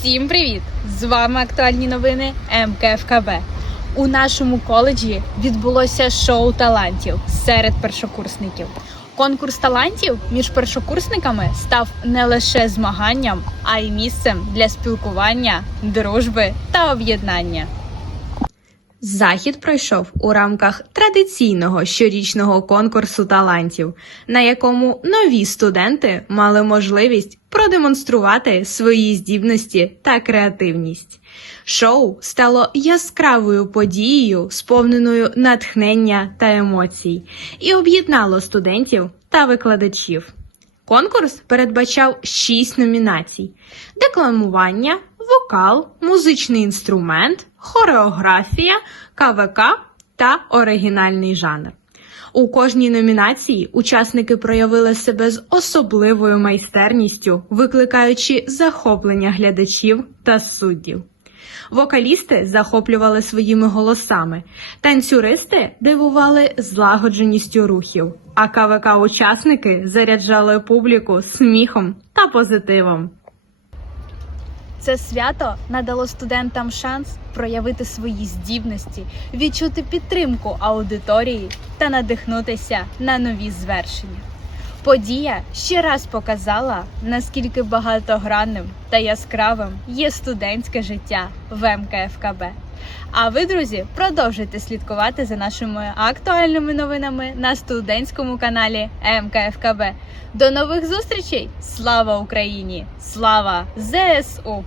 Всім привіт! З вами актуальні новини МКФКБ. У нашому коледжі відбулося шоу талантів серед першокурсників. Конкурс талантів між першокурсниками став не лише змаганням, а й місцем для спілкування, дружби та об'єднання. Захід пройшов у рамках традиційного щорічного конкурсу талантів, на якому нові студенти мали можливість продемонструвати свої здібності та креативність. Шоу стало яскравою подією, сповненою натхнення та емоцій, і об'єднало студентів та викладачів. Конкурс передбачав шість номінацій: декламування, вокал, музичний інструмент, хореографія, КВК та оригінальний жанр. У кожній номінації учасники проявили себе з особливою майстерністю, викликаючи захоплення глядачів та суддів. Вокалісти захоплювали своїми голосами, танцюристи дивували злагодженістю рухів, а КВК-учасники заряджали публіку сміхом та позитивом. Це свято надало студентам шанс проявити свої здібності, відчути підтримку аудиторії та надихнутися на нові звершення. Подія ще раз показала, наскільки багатогранним та яскравим є студентське життя в МКФКБ. А ви, друзі, продовжуйте слідкувати за нашими актуальними новинами на студентському каналі МКФКБ. До нових зустрічей! Слава Україні! Слава ЗСУ!